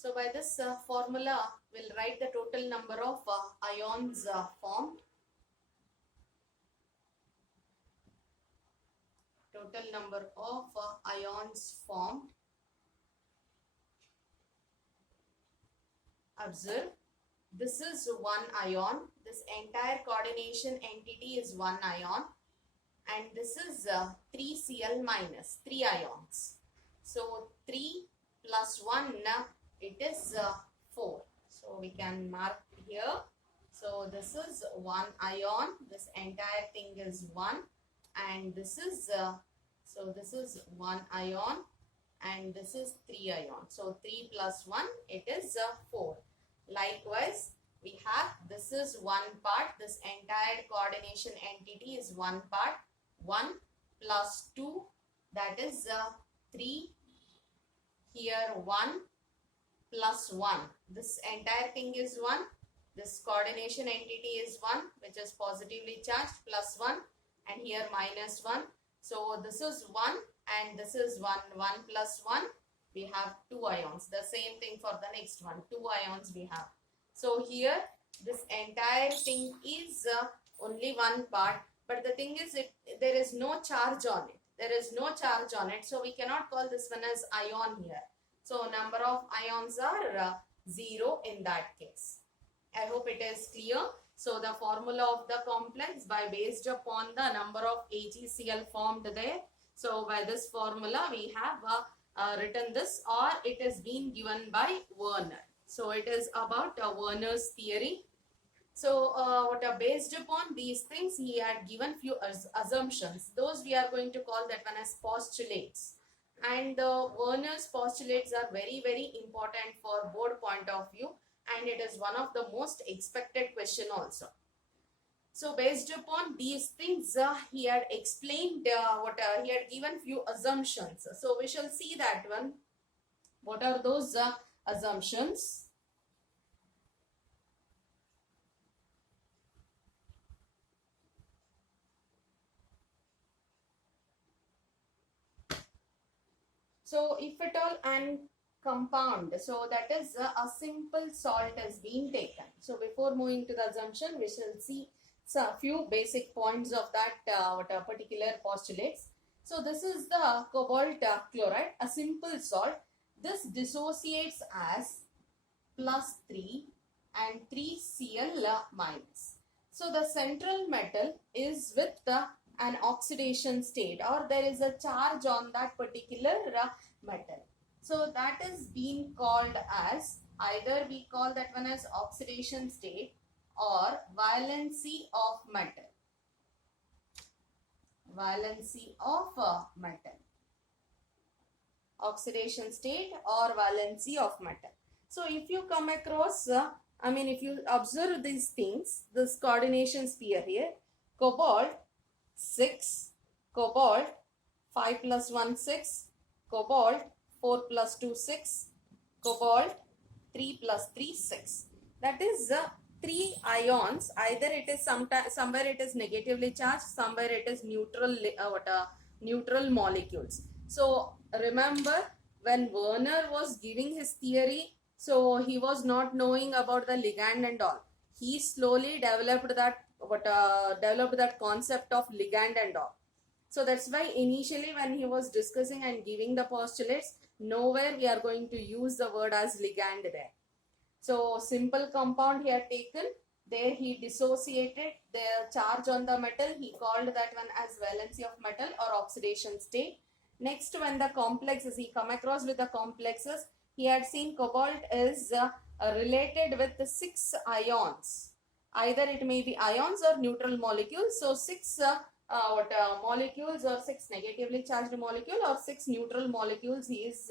So by this formula, we'll write the total number of ions formed. Total number of ions formed. Observe, this is one ion. This entire coordination entity is one ion. And this is 3Cl minus, 3 ions. So 3 plus 1, it is 4. So we can mark here. So this is one ion. This entire thing is 1. And this is, so this is 1 ion. And this is 3 ions. So 3 plus 1, it is 4. Likewise, we have, this is one part. This entire coordination entity is one part. 1 plus 2, that is 3. Here 1 plus 1. This entire thing is 1. This coordination entity is 1, which is positively charged, plus 1. And here minus 1. So this is 1 and this is 1. 1 plus 1, we have 2 ions. The same thing for the next one. 2 ions we have. So here this entire thing is only one part. But the thing is, there is no charge on it. There is no charge on it. So we cannot call this one as ion here. So number of ions are 0 in that case. I hope it is clear. So the formula of the complex based upon the number of AgCl formed there. So by this formula we have written this, or it is being given by Werner. So it is about Werner's theory. So based upon these things, he had given few assumptions. Those we are going to call that one as postulates. And Werner's postulates are very, very important for board point of view. And it is one of the most expected question also. So based upon these things, he had explained he had given few assumptions. So we shall see that one. What are those assumptions? So if at all an compound, so that is a simple salt is being taken. So before moving to the assumption, we shall see a few basic points of that particular postulates. So this is the cobalt chloride, a simple salt. This dissociates as +3 and 3Cl minus. So the central metal is with an oxidation state, or there is a charge on that particular metal. So that is being called as, either we call that one as oxidation state or valency of metal. Valency of metal. Oxidation state or valency of metal. So if you come across, if you observe these things, this coordination sphere here, cobalt 6, cobalt 5 plus 1 6, cobalt 4 plus 2 6, cobalt 3 plus 3 6. That is 3 ions. Either it is somewhere it is negatively charged, somewhere it is neutral molecules. So remember, when Werner was giving his theory, so he was not knowing about the ligand and all. He slowly developed that concept of ligand and all. So that's why initially when he was discussing and giving the postulates, nowhere we are going to use the word as ligand there. So simple compound he had taken, there he dissociated the charge on the metal, he called that one as valency of metal or oxidation state. Next, when the complexes, he come across with the complexes, he had seen cobalt is related with the 6 ions. Either it may be ions or neutral molecules. So 6 molecules, or 6 negatively charged molecule, or 6 neutral molecules he is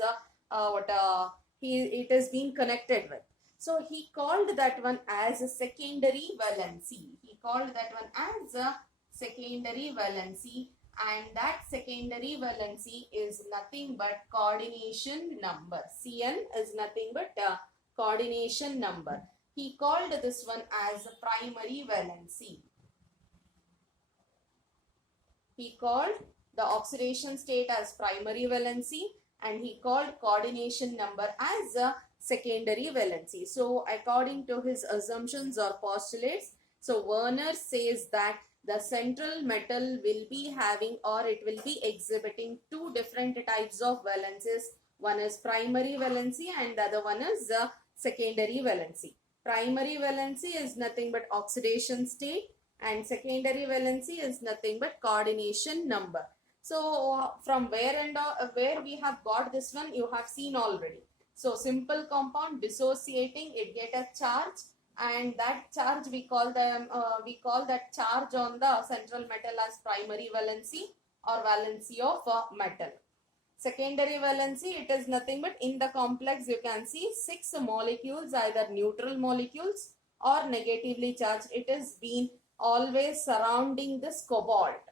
it is being connected with. So he called that one as a secondary valency. He called that one as a secondary valency, and that secondary valency is nothing but coordination number. Cn is nothing but coordination number. He called this one as a primary valency. He called the oxidation state as primary valency, and he called coordination number as a secondary valency. So according to his assumptions or postulates, so Werner says that the central metal will be having, or it will be exhibiting, two different types of valences. One is primary valency and the other one is secondary valency. Primary valency is nothing but oxidation state and secondary valency is nothing but coordination number. So from where we have got this one, you have seen already. So simple compound dissociating, it get a charge, and that charge we call that charge on the central metal as primary valency or valency of metal. Secondary valency, it is nothing but in the complex you can see 6 molecules, either neutral molecules or negatively charged. It is been always surrounding this cobalt.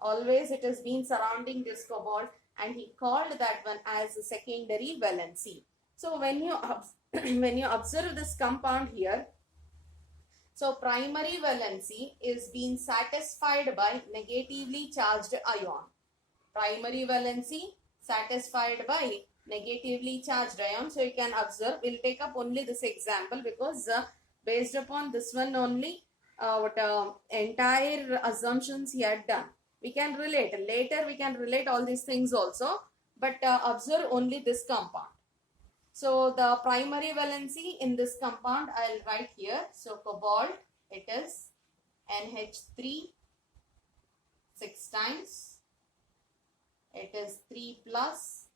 Always it has been surrounding this cobalt, and he called that one as a secondary valency. So when you when you observe this compound here, so primary valency is being satisfied by negatively charged ion. Primary valency satisfied by negatively charged ion. So you can observe, we'll take up only this example because based upon this one only entire assumptions he had done. We can relate, later we can relate all these things also, but observe only this compound. So the primary valency in this compound I'll write here. So cobalt, it is NH3 6 times, it is 3 plus,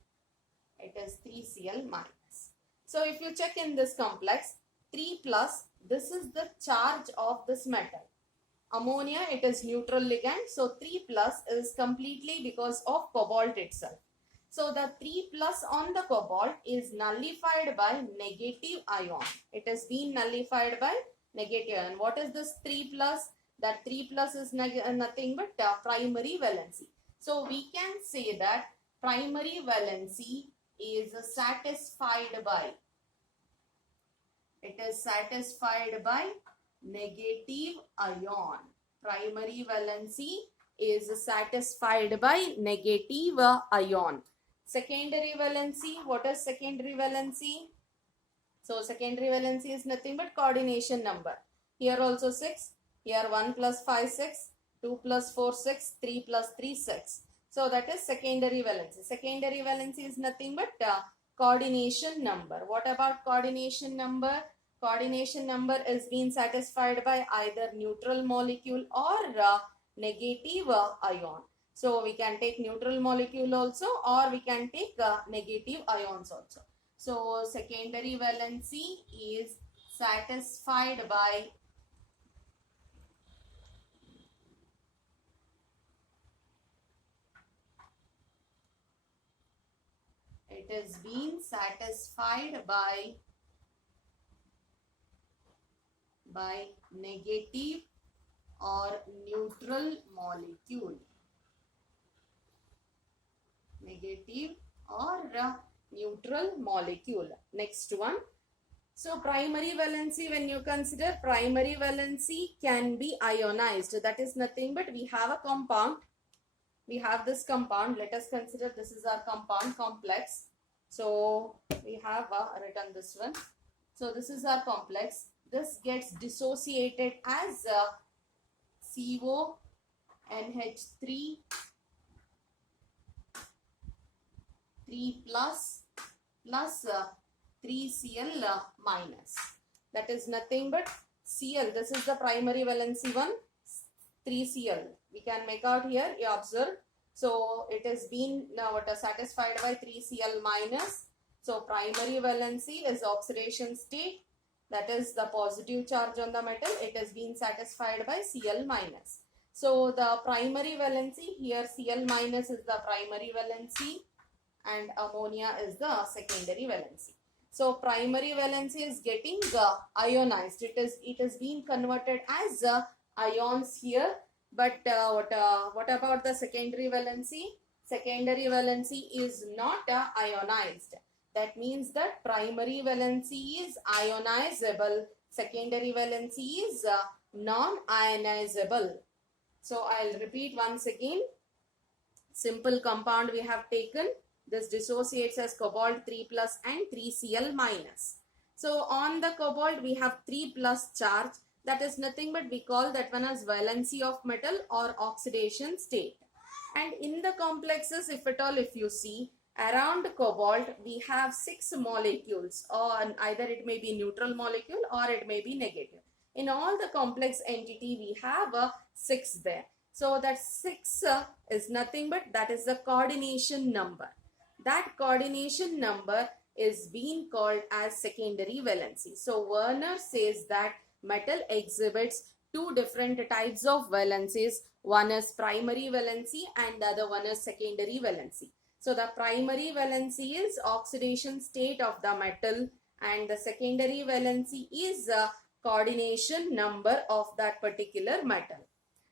it is 3Cl minus. So if you check in this complex, 3 plus, this is the charge of this metal. Ammonia, it is neutral ligand, so 3 plus is completely because of cobalt itself. So the 3 plus on the cobalt is nullified by negative ion. It has been nullified by negative ion. What is this 3 plus? That 3 plus is nothing but primary valency. So we can say that primary valency is satisfied by, it is satisfied by negative ion. Primary valency is satisfied by negative ion. Secondary valency, what is secondary valency? So secondary valency is nothing but coordination number. Here also 6, here 1 plus 5 6, 2 plus 4 6, 3 plus 3 6. So that is secondary valency. Secondary valency is nothing but coordination number. What about coordination number? Coordination number is being satisfied by either neutral molecule or negative ion. So we can take neutral molecule also, or we can take negative ions also. So secondary valency is satisfied by it is being satisfied by negative or neutral molecule. Negative or neutral molecule. Next one. So primary valency, when you consider primary valency can be ionized. That is nothing but we have a compound. We have this compound. Let us consider this is our compound complex. So we have written this one. So this is our complex. This gets dissociated as CO, NH3, 3 plus 3Cl minus. That is nothing but Cl. This is the primary valency one, 3Cl. We can make out here, you observe. So it has been satisfied by 3Cl minus. So primary valency is oxidation state. That is the positive charge on the metal. It has been satisfied by Cl minus. So the primary valency here, Cl minus is the primary valency and ammonia is the secondary valency. So primary valency is getting ionized. It is being converted as ions here. But what about the secondary valency? Secondary valency is not ionized. That means that primary valency is ionizable. Secondary valency is non-ionizable. So I'll repeat once again. Simple compound we have taken. This dissociates as cobalt 3 plus and 3Cl minus. So on the cobalt we have 3 plus charge. That is nothing but we call that one as valency of metal or oxidation state. And in the complexes, if at all, if you see around cobalt, we have 6 molecules, or either it may be neutral molecule or it may be negative. In all the complex entity, we have a 6 there. So that 6 is nothing but that is the coordination number. That coordination number is being called as secondary valency. So Werner says that metal exhibits two different types of valencies. One is primary valency and the other one is secondary valency. So the primary valency is oxidation state of the metal and the secondary valency is coordination number of that particular metal.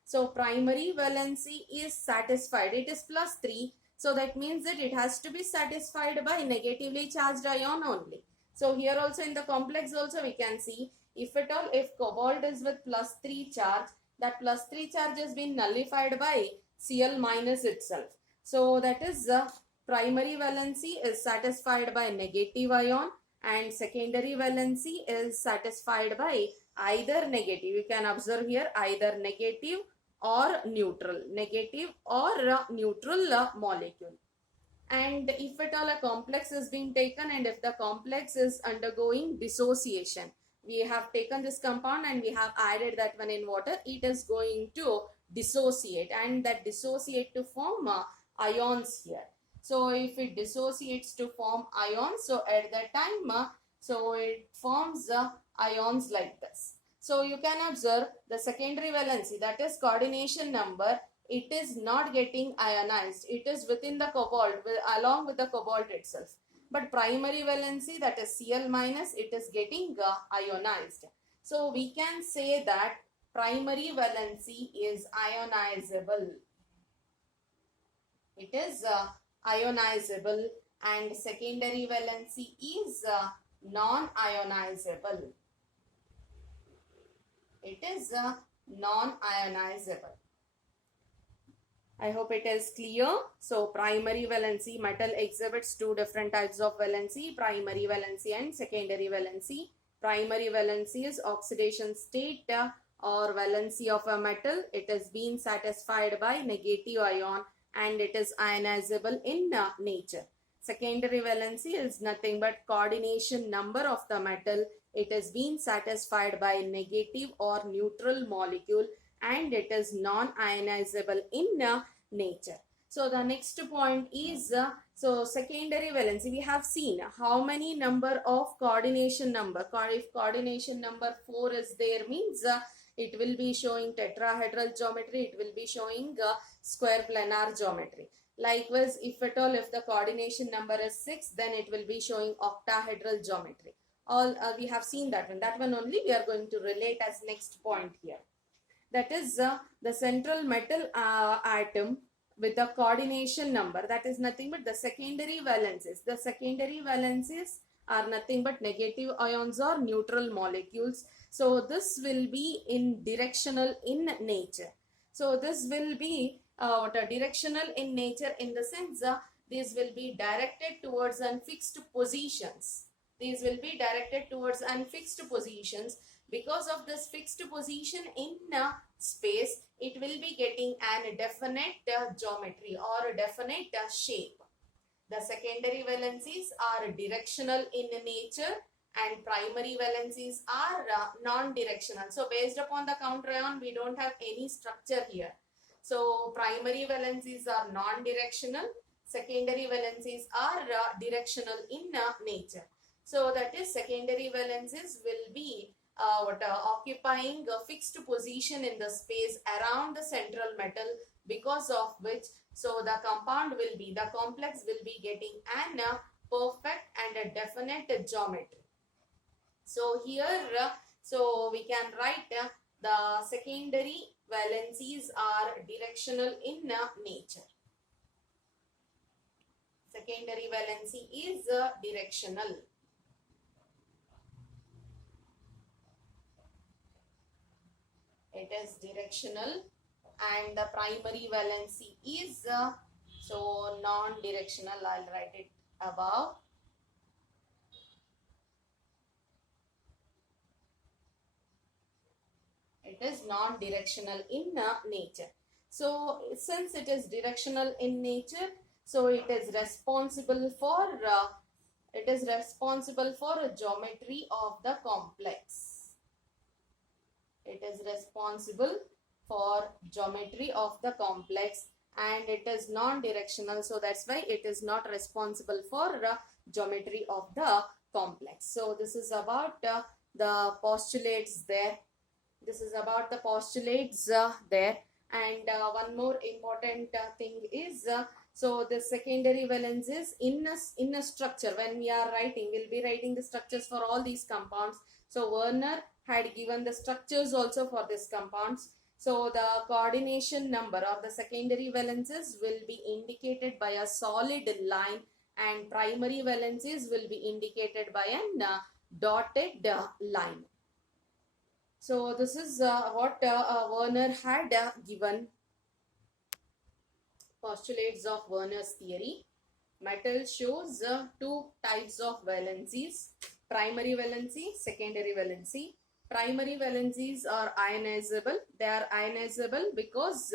So primary valency is satisfied. It is plus 3. So that means that it has to be satisfied by negatively charged ion only. So here also in the complex also we can see if at all if cobalt is with plus 3 charge, that plus 3 charge has been nullified by Cl minus itself. So that is primary valency is satisfied by negative ion and secondary valency is satisfied by either negative. You can observe here either negative or neutral molecule. And if at all a complex is being taken and if the complex is undergoing dissociation, we have taken this compound and we have added that one in water, it is going to dissociate and that dissociate to form ions here. So if it dissociates to form ions, so at that time, so it forms ions like this. So you can observe the secondary valency, that is coordination number, it is not getting ionized. It is within the cobalt along with the cobalt itself. But primary valency, that is Cl minus, it is getting ionized. So we can say that primary valency is ionizable. It is ionizable and secondary valency is non-ionizable. It is non-ionizable. I hope it is clear. So primary valency, metal exhibits two different types of valency, primary valency and secondary valency. Primary valency is oxidation state or valency of a metal. It is being satisfied by negative ion and it is ionizable in nature. Secondary valency is nothing but coordination number of the metal. It is being satisfied by negative or neutral molecule and it is non-ionizable in nature. So the next point is so secondary valency. We have seen how many number of coordination number. If coordination number 4 is there means it will be showing tetrahedral geometry. It will be showing square planar geometry. Likewise, if at all if the coordination number is 6, then it will be showing octahedral geometry. All we have seen that one. That one only we are going to relate as next point here. That is the central metal atom with the coordination number, that is nothing but the secondary valencies. The secondary valencies are nothing but negative ions or neutral molecules. So this will be in directional in nature. So this will be directional in nature in the sense these will be directed towards unfixed positions. These will be directed towards unfixed positions. Because of this fixed position in space, it will be getting an definite geometry or a definite shape. The secondary valencies are directional in nature and primary valencies are non-directional. So based upon the counter ion, we don't have any structure here. So primary valencies are non-directional, secondary valencies are directional in nature. So that is secondary valencies will be occupying a fixed position in the space around the central metal, because of which so the complex will be getting an perfect and a definite geometry. So here so we can write the secondary valencies are directional in nature. Secondary valency is directional. It is directional and the primary valency is so non-directional. I'll write it above. It is non-directional in nature. So since it is directional in nature, so it is responsible for a geometry of the complex. It is responsible for geometry of the complex, and it is non-directional, so that's why it is not responsible for geometry of the complex. So this is about the postulates there. This is about the postulates there. And one more important thing is, so the secondary valence is in a structure. When we are writing, we'll be writing the structures for all these compounds. So Werner had given the structures also for these compounds. So the coordination number of the secondary valences will be indicated by a solid line, and primary valences will be indicated by a dotted line. So this is what Werner had given. Postulates of Werner's theory. Metal shows two types of valencies: primary valency, secondary valency. Primary valencies are ionizable. They are ionizable because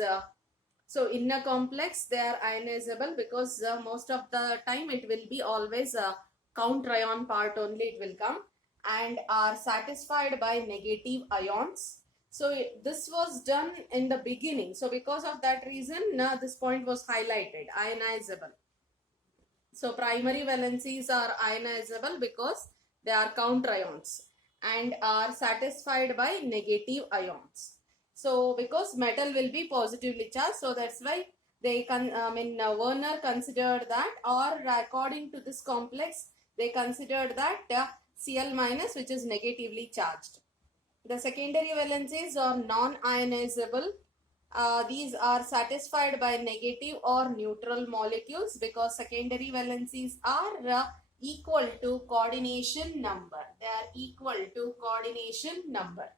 so in a complex they are ionizable because most of the time it will be always a counter ion part only it will come, and are satisfied by negative ions. So this was done in the beginning. So because of that reason, this point was highlighted, ionizable. So primary valencies are ionizable because they are counter ions and are satisfied by negative ions. So because metal will be positively charged, so that's why they Werner considered that, or according to this complex, they considered that Cl minus, which is negatively charged. The secondary valencies are non-ionizable. These are satisfied by negative or neutral molecules because secondary valencies are equal to coordination number. They are equal to coordination number.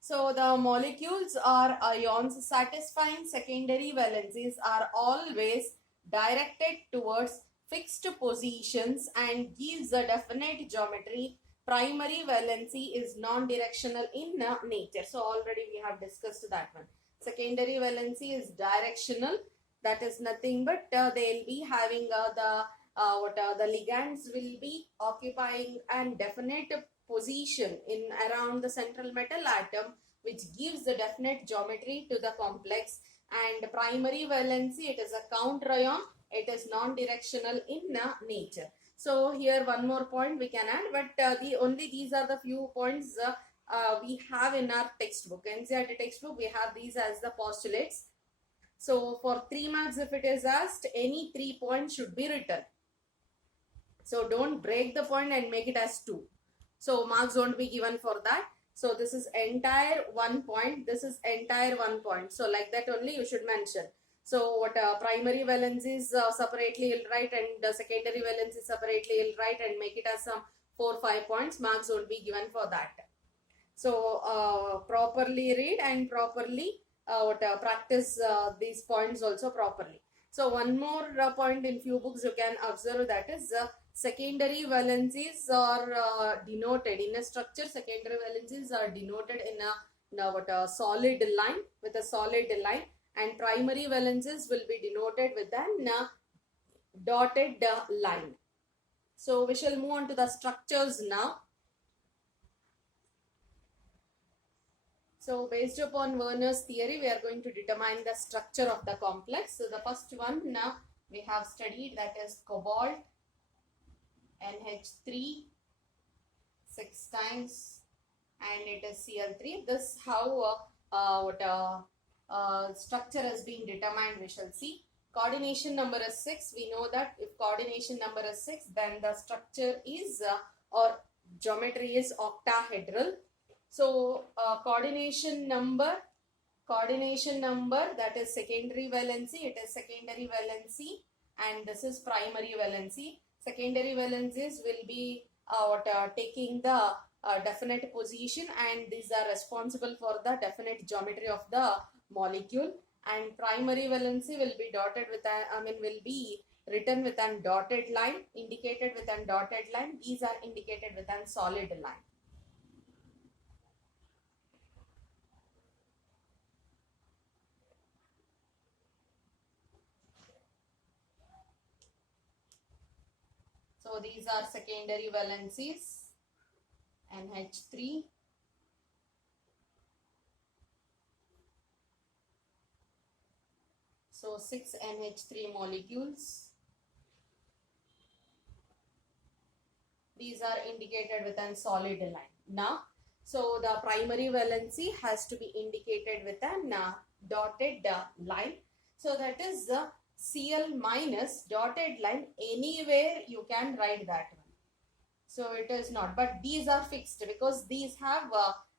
So the molecules or ions satisfying secondary valencies are always directed towards fixed positions and gives a definite geometry. Primary valency is non-directional in nature. So already we have discussed that one. Secondary valency is directional. That is nothing but they'll be having the ligands will be occupying a definite position in around the central metal atom, which gives the definite geometry to the complex. And primary valency, it is a counter ion. It is non-directional in nature. So here one more point we can add, but these are the few points we have in our textbook. NCERT textbook, we have these as the postulates. So for 3 marks, if it is asked, any 3 points should be written. So don't break the point and make it as 2. So marks won't be given for that. So this is entire 1 point. This is entire 1 point. So like that only you should mention. So what primary valencies separately you'll write, and secondary valencies separately you'll write, and make it as some 4-5 points. Marks will be given for that. So properly read and properly practice these points also properly. So one more point in few books you can observe, that is secondary valencies are denoted in a structure. Secondary valencies are denoted in a solid line, with a solid line, and primary valences will be denoted with a dotted line. So we shall move on to the structures now. So based upon Werner's theory, we are going to determine the structure of the complex. So the first one now we have studied, that is cobalt, NH3 6 times, and it is Cl3. This how structure has been determined, we shall see. Coordination number is 6. We know that if coordination number is 6, then the structure is or geometry is octahedral. So coordination number, that is secondary valency. It is secondary valency, and this is primary valency. Secondary valencies will be taking the definite position, and these are responsible for the definite geometry of the molecule. And primary valency will be dotted with will be written with a dotted line, indicated with a dotted line. These are indicated with a solid line. So these are secondary valencies, NH3. So 6 NH3 molecules. These are indicated with a solid line. Now, so the primary valency has to be indicated with a dotted line. So that is the Cl minus dotted line. Anywhere you can write that one. So it is not, but these are fixed because these have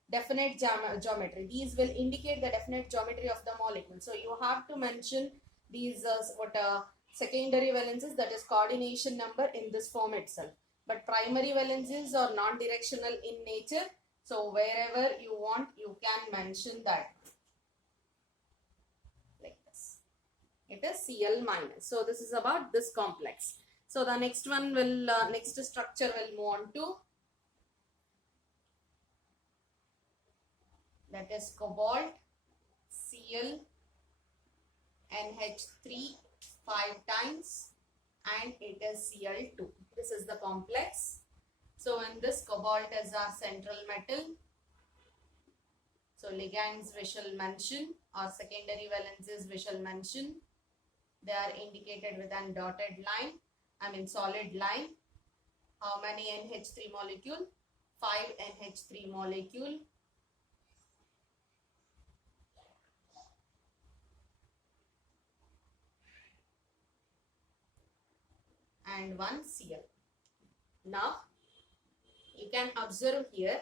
definite geometry. These will indicate the definite geometry of the molecule. So you have to mention these secondary valences, that is coordination number, in this form itself. But primary valences are non-directional in nature. So wherever you want, you can mention that. Like this. It is Cl minus. So this is about this complex. So the next one will, next structure will move on to, that is cobalt, Cl, NH3 5 times, and it is Cl2. This is the complex. So in this, cobalt is our central metal. So ligands we shall mention, or secondary valences we shall mention. They are indicated with a dotted line, solid line. How many NH3 molecule? 5 NH3 molecule. And 1 Cl. Now, you can observe here,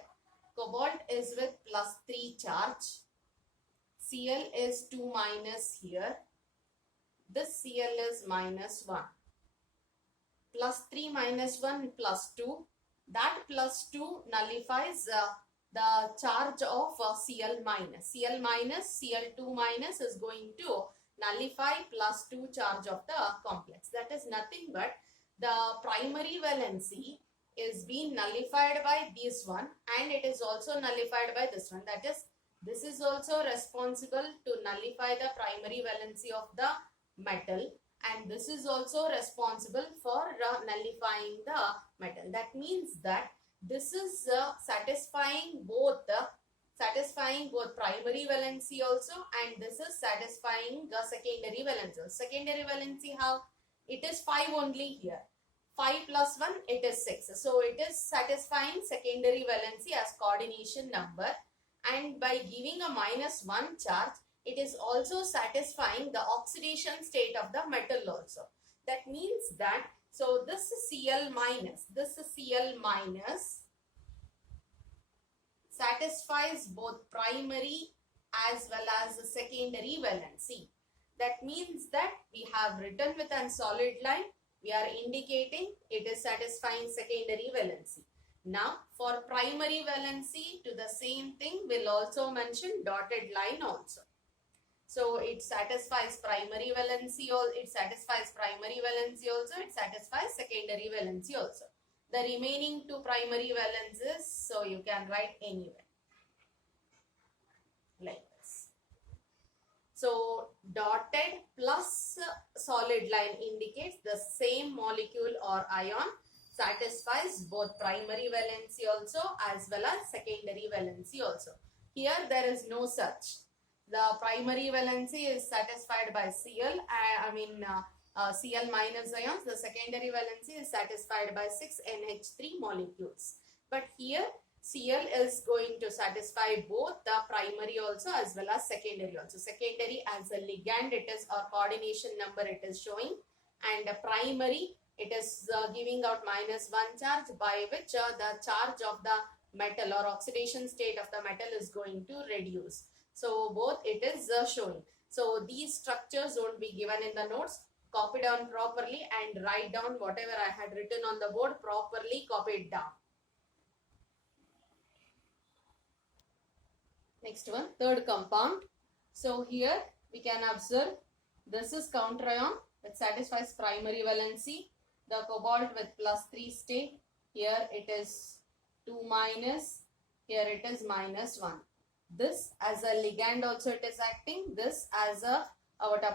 cobalt is with +3 charge. Cl is 2 minus here. This Cl is -1. +3 minus 1 +2. That +2 nullifies the charge of Cl minus. Cl minus, Cl2 minus is going to nullify +2 charge of the complex. That is nothing but the primary valency is being nullified by this one, and it is also nullified by this one. That is, this is also responsible to nullify the primary valency of the metal, and this is also responsible for nullifying the metal. That means that this is satisfying both primary valency also, and this is satisfying the secondary valency. Secondary valency, how? It is 5 only here. 5 plus 1, it is 6. So it is satisfying secondary valency as coordination number, and by giving a -1 charge, it is also satisfying the oxidation state of the metal also. That means that, so this Cl minus satisfies both primary as well as the secondary valency. That means that we have written with a solid line, we are indicating it is satisfying secondary valency. Now for primary valency, to the same thing, we'll also mention dotted line also. So it satisfies primary valency, or it satisfies primary valency also, it satisfies secondary valency also. The remaining 2 primary valences, so you can write anywhere. Like this. So dotted plus solid line indicates the same molecule or ion satisfies both primary valency also as well as secondary valency also. Here there is no such. The primary valency is satisfied by Cl, Cl minus ions. The secondary valency is satisfied by 6 NH3 molecules. But here Cl is going to satisfy both the primary also as well as secondary also. Secondary as a ligand, it is our coordination number it is showing, and primary it is giving out -1 charge, by which the charge of the metal or oxidation state of the metal is going to reduce. So both it is showing. So these structures won't be given in the notes. Copy down properly and write down whatever I had written on the board, properly copy it down. Next one, third compound. So here we can observe this is counter ion that satisfies primary valency. The cobalt with +3 state. Here it is 2 minus. Here it is -1. This as a ligand also it is acting. This as a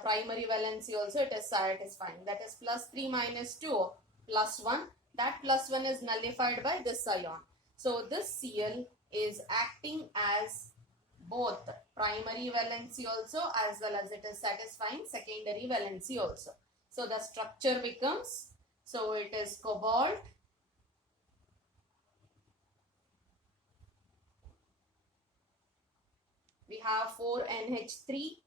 primary valency also it is satisfying. That is +3 minus 2 +1. that plus 1 is nullified by this ion. So this Cl is acting as both primary valency also as well as it is satisfying secondary valency also. So the structure becomes, so it is cobalt, we have 4NH3,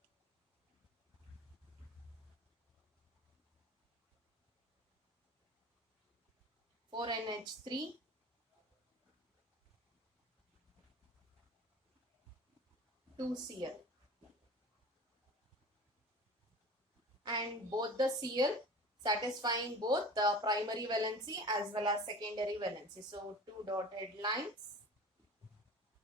NH3, two Cl, and both the Cl satisfying both the primary valency as well as secondary valency. So two dotted lines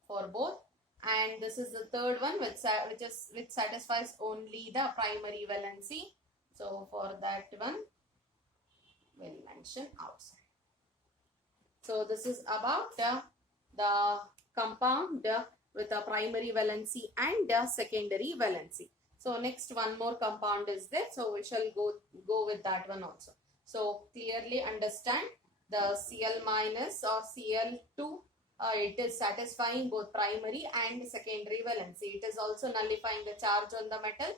for both, and this is the third one which satisfies only the primary valency. So for that one we'll mention outside. So this is about the compound with a primary valency and a secondary valency. So next one more compound is there. So we shall go with that one also. So clearly understand the Cl minus or Cl2. It is satisfying both primary and secondary valency. It is also nullifying the charge on the metal,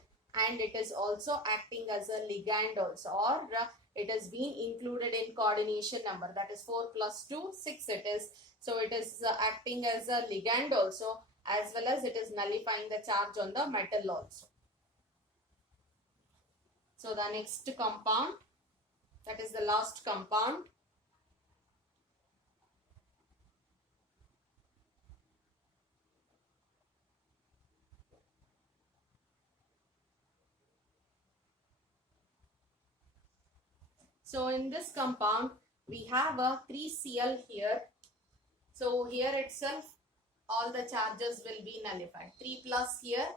and it is also acting as a ligand also, or it has been included in coordination number, that is 4 plus 2, 6 it is. So it is acting as a ligand also, as well as it is nullifying the charge on the metal also. So the next compound, that is the last compound, so in this compound we have a 3Cl here. So here itself all the charges will be nullified. 3 plus here,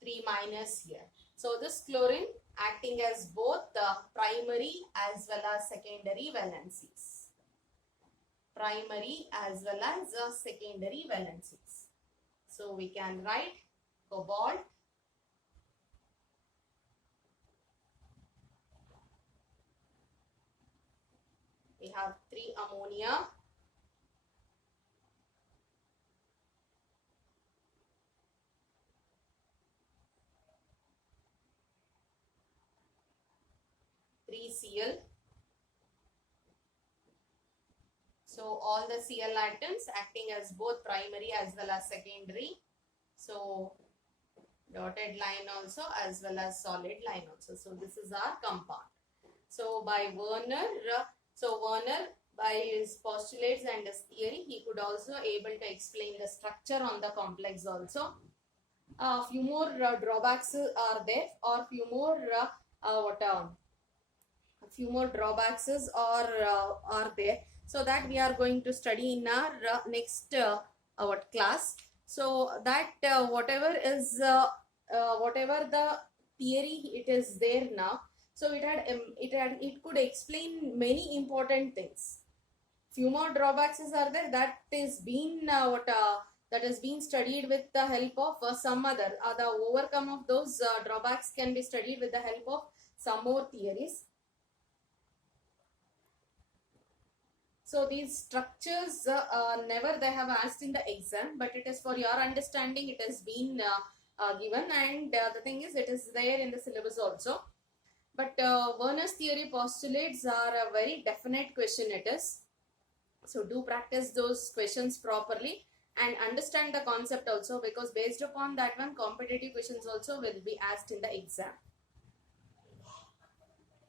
3 minus here. So this chlorine acting as both the primary as well as secondary valencies. Primary as well as secondary valencies. So we can write cobalt, we have 3 ammonia, Cl. So all the Cl atoms acting as both primary as well as secondary. So dotted line also as well as solid line also. So this is our compound. So by Werner, by his postulates and his theory, he could also able to explain the structure on the complex also. A few more drawbacks are there, or few more few more drawbacks are there, so that we are going to study in our next our class. So that whatever the theory it is there now, so it could explain many important things. Few more drawbacks are there, that is being that is being studied with the help of some other the overcome of those drawbacks can be studied with the help of some more theories. So these structures never they have asked in the exam, but it is for your understanding, it has been given, and the thing is it is there in the syllabus also. But Werner's theory postulates are a very definite question it is. So do practice those questions properly and understand the concept also, because based upon that one competitive questions also will be asked in the exam.